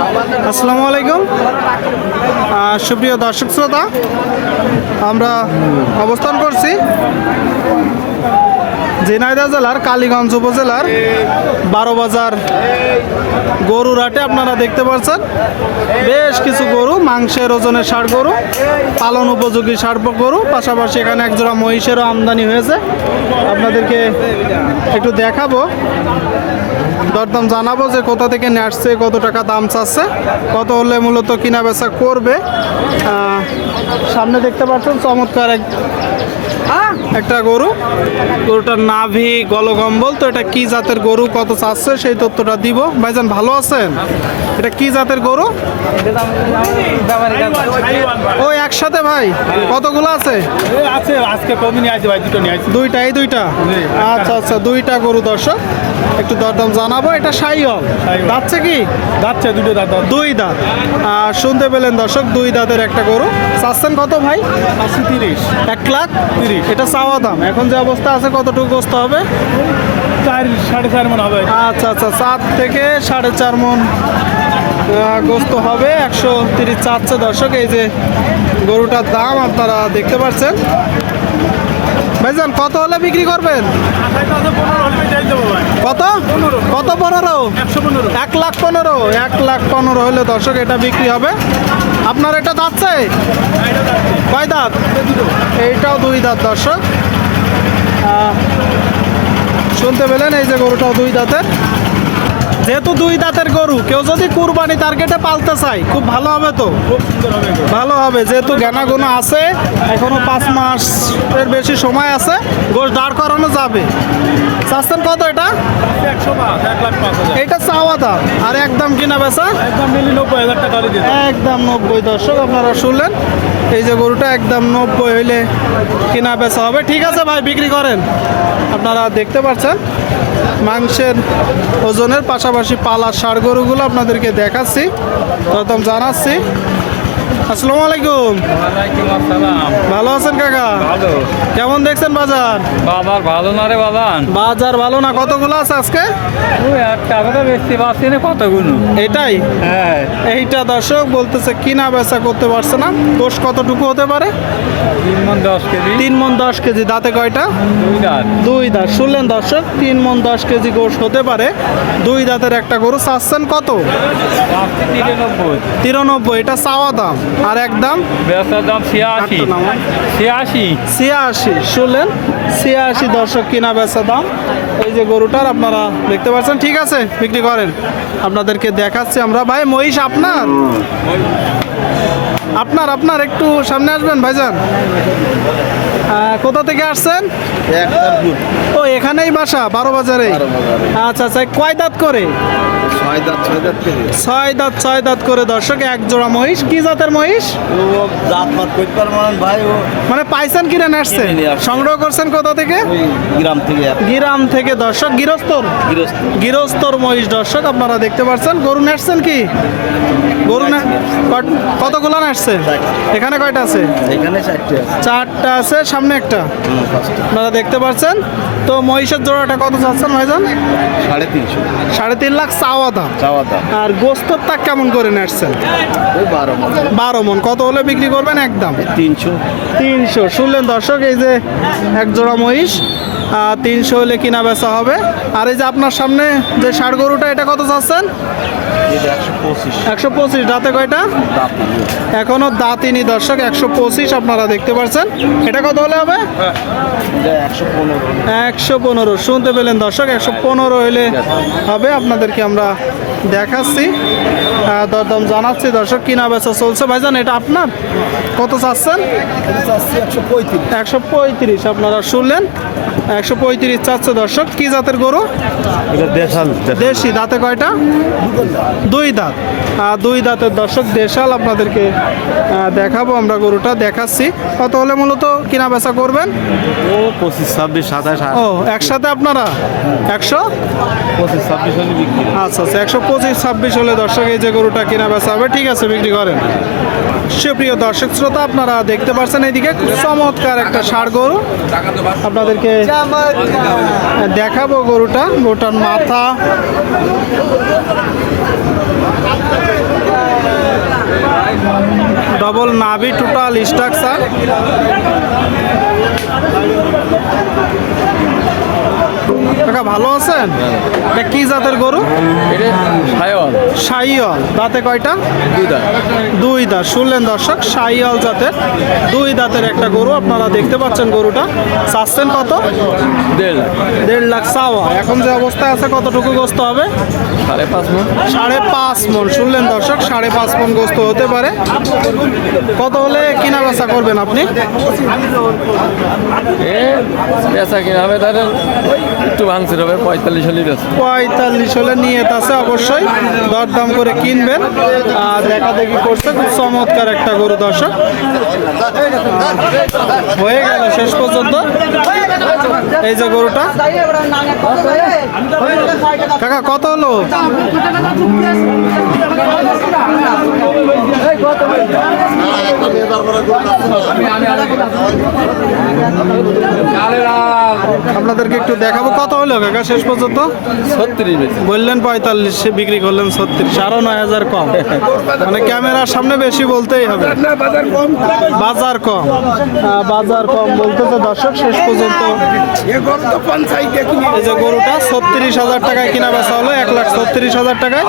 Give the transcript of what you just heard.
আসসালামু আলাইকুম। সুপ্রিয় দর্শক শ্রোতা আমরা অবস্থান করছি। ঝিনাইদহ জেলার কালীগঞ্জ উপজেলার বারো বাজার গরুর হাটে আপনারা দেখতে পাচ্ছেন। বেশ কিছু গরু, মাংসের ওজনের ষাট গরু, পালন উপযোগী ষাট গরু, পাশাপাশি এখানে একজোড়া মহিষেরও আমদানি হয়েছে। আপনাদেরকে একটু দেখাবো। দরদাম জানাব যে কোথা থেকে নিয়ে কত টাকা দাম চাচ্ছে, কত হলে মূলত কিনা বেচা করবে। সামনে দেখতে পাচ্ছেন, চমৎকার এক একটা গরু। গরুটার নাভি গলগম্বল তো এটা কি জাতের গরু কত চাচ্ছে সেই তথ্যটা দিব। ভাইজান ভালো আছেন? এটা কি জাতের গরু? ও একসাথে ভাই? কতগুলো আছে? আছে আজকে কমই নিয়ে ভাই দুটো নিয়ে আসছে দুইটা? এই দুইটা আচ্ছা আচ্ছা দুইটা গরু দর্শক। একটু দরদাম জানাব। এটা সাইহল। যাচ্ছে কি? যাচ্ছে দুটো দাদা দুই দাঁত। শুনতে পেলেন দর্শক দুই দাঁতের একটা গরু। চাচ্ছেন কত ভাই? আশি তিরিশ। এক লাখ তিরিশ। এটা চাওয়া দাম। এখন যে অবস্থা আছে কতটুকু গোস্ত হবে? চার সাড়ে চার মন হবে। আচ্ছা আচ্ছা চার থেকে সাড়ে চার মন গোস্ত হবে। একশো তিরিশ চাচ্ছে দর্শক। এই যে গরুটার দাম আপনারা দেখতে পাচ্ছেন। ভাইজান কত হলে বিক্রি করবেন? কত পনেরো? এক লাখ পনেরো, এক লাখ পনেরো হলে দর্শক এটা বিক্রি হবে। আপনার এটা যাচ্ছে কয় দাঁত? এইটাও দুই দাঁত দর্শক। শুনতে পেলেন এই যে গরুটাও দুই দাঁতের। যেহেতু দুই দাঁতের গরু কেউ যদি কুরবানি টার্গেটে পালতে চায় খুব ভালো হবে তো। ভালো হবে যেহেতু গেনা জ্ঞানাগুনো আছে এখনও পাঁচ মাসের বেশি সময় আছে গোশ দাঁড় করানো যাবে। চাচ্ছেন কত এটা? এটা চাওয়া দাম আর একদম কিনা বেচা? একদম নব্বই টাকা একদম নব্বই দর্শক আপনারা শুনলেন এই যে গরুটা একদম নব্বই হইলে কিনা বেচা হবে। ঠিক আছে ভাই বিক্রি করেন। আপনারা দেখতে পাচ্ছেন। মাংসের ওজনের পাশাপাশি পালা সার গরুগুলো আপনাদেরকে দেখাচ্ছি। প্রথম জানাচ্ছি। আসসালামু আলাইকুম। ভালো আছেন কাকা? ভালো। কেমন দেখছেন বাজার? বাবার ভালো না রে বাবান বাজার ভালো না? কতগুলো আছে আজকে? তুই এক টাকা বেচতে পারছি না কতগুলো? এটাই? হ্যাঁ। এইটা দর্শক বলতেছে কিনা বেচা করতে পারছে না। কোষ কতটুকু হতে পারে? তিন মন দশ কেজি। তিন মন দশ কেজি। দাঁতে কয়টা? দুই দাঁত। শুনলেন দর্শক তিন মন দশ কেজি গোশ হতে পারে। দুই দাঁতের একটা গরু চাচ্ছেন কত? তিরানব্বই। তিরানব্বই। এটা চাওয়া দাম? আর একদম বেচার দাম ছিয়াশি। ছিয়াশি। ছিয়াশি শুনলেন? ছিয়াশি দর্শক কিনা বেচা দাম। এই যে গরুটার আপনারা দেখতে পাচ্ছেন ঠিক আছে বিক্রি করেন। আপনাদেরকে দেখাচ্ছি আমরা। ভাই মহিষ আপনার? আপনার আপনার একটু সামনে আসবেন ভাইজান। কোথা থেকে আসছেন? ও এখানেই বাসা বারো বাজারে। আচ্ছা আচ্ছা কয় দাঁত করে? ছয় দাঁত ছয় দাঁত করে। দর্শক এক জোড়া মহিষ। কি জাতের মহিষ? ও ভাই ও মানে পাইছেন কিনে আসছেন আসছে। সংগ্রহ করছেন কোথা থেকে? গ্রাম থেকে। গিরাম থেকে দর্শক গৃহস্থর গৃহস্থ গৃহস্থর মহিষ দর্শক আপনারা দেখতে পাচ্ছেন। গরু নাচছেন কি? গরু না কতগুলো নাচছে? এখানে কয়টা আছে? এখানে চারটে চারটা আছে সামনে একটা। আপনারা দেখতে পাচ্ছেন। তো মহিষের জোড়াটা কত চাচ্ছেন ভাইজান? সাড়ে তিনশো। সাড়ে তিন লাখ চাওয়া দাম? চাওয়া দাম। আর গোস্তর তাক কেমন করে নেটছেন বারো মন। বারো মন। কত হলে বিক্রি করবেন একদম? তিনশো। তিনশো। শুনলেন দর্শক এই যে এক জোড়া মহিষ তিনশো হলে কিনা বেচা হবে। আর এই যে আপনার সামনে যে ষাট গরুটা এটা কত চাচ্ছেন? একশো পঁচিশ। দাঁতে কয়টা? এখনও দাঁতিনি দর্শক একশো পঁচিশ আপনারা দেখতে পাচ্ছেন এটা কত হলে হবে? একশো পনেরো। শুনতে পেলেন দর্শক একশো পনেরো হলে হবে। আপনাদেরকে আমরা দেখাচ্ছি। দরদাম জানাচ্ছি। দর্শক কিনা বেচা চলছে। ভাইজান এটা আপনার? কত চাচ্ছেন? চাচ্ছি একশো পঁয়ত্রিশ। একশো পঁয়ত্রিশ আপনারা শুনলেন। একশো পঁয়ত্রিশ চাচ্ছে দর্শক। কি জাতের গরু? এটা দেশাল দেশি। দাঁতে কয়টা? দুই দাঁত। দুই দাঁতের দর্শক দেশাল আপনাদেরকে দেখাবো। আমরা গরুটা দেখাচ্ছি। কত হলে মূলত কিনা বেচা করবেন? ও পঁচিশ ছাব্বিশ সাতাশ ও একসাথে আপনারা? একশো? পঁচিশ ছাব্বিশ আচ্ছা আচ্ছা একশো পঁচিশ, ছাব্বিশ হলে দর্শক এই যে গরুটা কিনা বেচা হবে, ঠিক আছে, বিক্রি করেন। সুপ্রিয় দর্শক শ্রোতা, আপনারা দেখতে পাচ্ছেন এইদিকে চমৎকার একটা ষাড় গরু। আপনাদেরকে দেখাবো গরুটা গরুটার মাথা। ডবল নাভি টোটাল স্ট্রাকচার কাকা ভালো আছেন? এটা কি জাতের গরু? সাইয়ল দাঁতে কয়টা? দুই দাঁত। দুই দাঁত। শুনলেন দর্শক সাইয়ল জাতের দুই দাঁতের একটা গরু। আপনারা দেখতে পাচ্ছেন গরুটা। চাচ্ছেন কত? দেড় লাখ। দেড় লাখ চাওয়া। এখন যে অবস্থায় আছে কতটুকু গোস্ত হবে? সাড়ে পাঁচ মন। সাড়ে পাঁচ মন। শুনলেন দর্শক সাড়ে পাঁচ মন গোস্ত হতে পারে। কত হলে কিনা বেচা করবেন আপনি? বেচা কিনা হবে তাহলে ওই একটু ভাঙছে হবে পঁয়তাল্লিশ হলেই বেচা। পঁয়তাল্লিশ হলে নিয়ে আছে অবশ্যই, দরদাম করে কিনবেন। আর দেখা দেখি করছে, খুব চমৎকার একটা গরু দর্শক। হয়ে গেল শেষ পর্যন্ত। এই যে গরুটা। কাকা, কত হলো? আপনাদেরকে একটু দেখাবো। কত হলো কাকা শেষ পর্যন্ত? ছত্রিশ বললেন পঁয়তাল্লিশ বিক্রি করলেন ছত্রিশ আরও নয় হাজার কম। মানে ক্যামেরার সামনে বেশি বলতেই হবে। বাজার কম। বাজার কম বলতে তো দর্শক শেষ পর্যন্ত। এই যে গরুটা ছত্রিশ হাজার টাকায় কিনা বেচা হলো এক লাখ ছত্রিশ হাজার টাকায়।